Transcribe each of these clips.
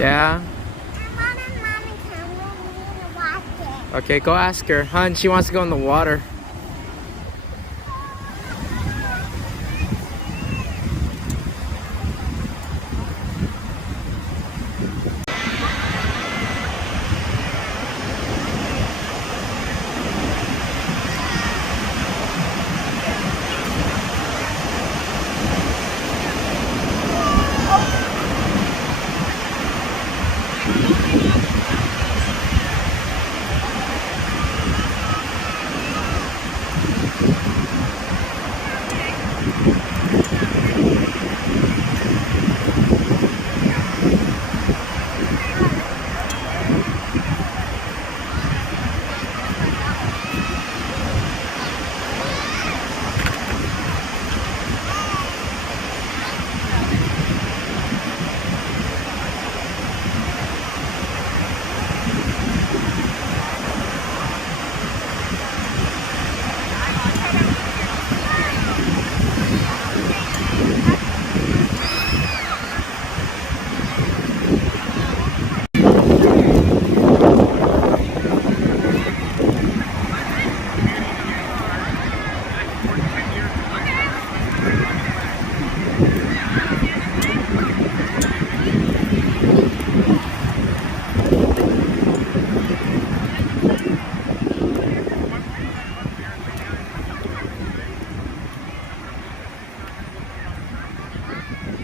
Yeah? Mom and Mommy come with me to watch it. Okay, go ask her. Hun, she wants to go in the water.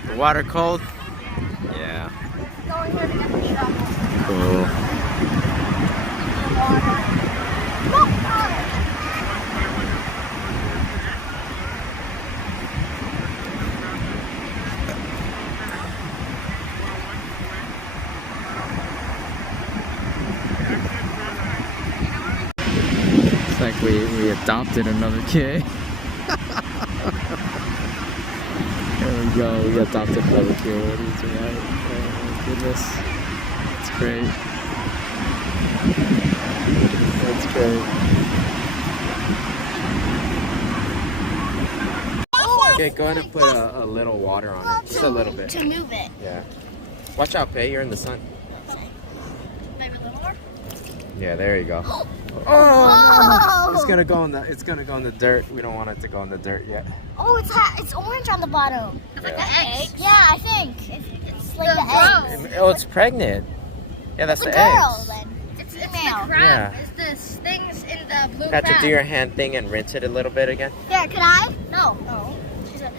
The water cold? Yeah. Go in here to get the shovel. Cool. It's like we adopted another kid. There we go, we adopted another kid. He's right. Oh my goodness. It's great. That's great. Okay, go ahead and put a little water on it. Just a little bit. To move it. Yeah. Watch out, Pei. You're in the sun. Maybe a little more? Yeah, there you go. Oh! It's gonna go in the dirt. We don't want it to go in the dirt yet. Oh, it's orange on the bottom. It's like the eggs. Yeah, I think. It's like the eggs. Oh, it's pregnant. Yeah, that's It's a the girl, eggs. then. It's The female. crab. Yeah. It's the things in the blue Patrick, crab. do your hand thing and rinse it a little bit again. Here, could I? No. She's a...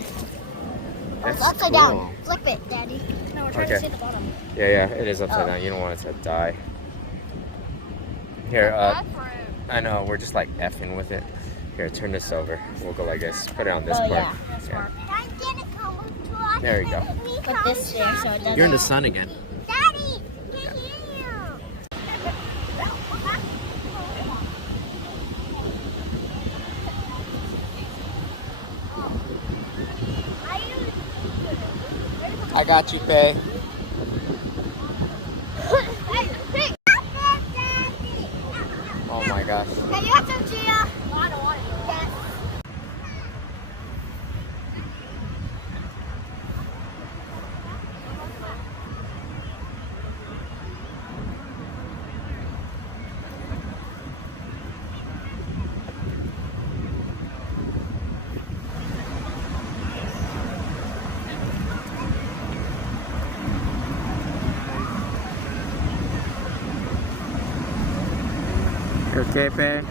That's it's upside cool. down. Flip it, Daddy. No, we're trying to Okay. see the bottom. Yeah, it is upside Oh. down. You don't want it to die. Here, I know, we're just like effing with it. Here, turn this over. We'll go like this. Put it on this Oh, part. yeah. Yeah. Smart. There you go. Put this there so it doesn't... You're in the sun again. Daddy, can you? I got you, Pei. Oh my gosh. Can you have some chia? No, I don't want it. Yes. You okay, Pei?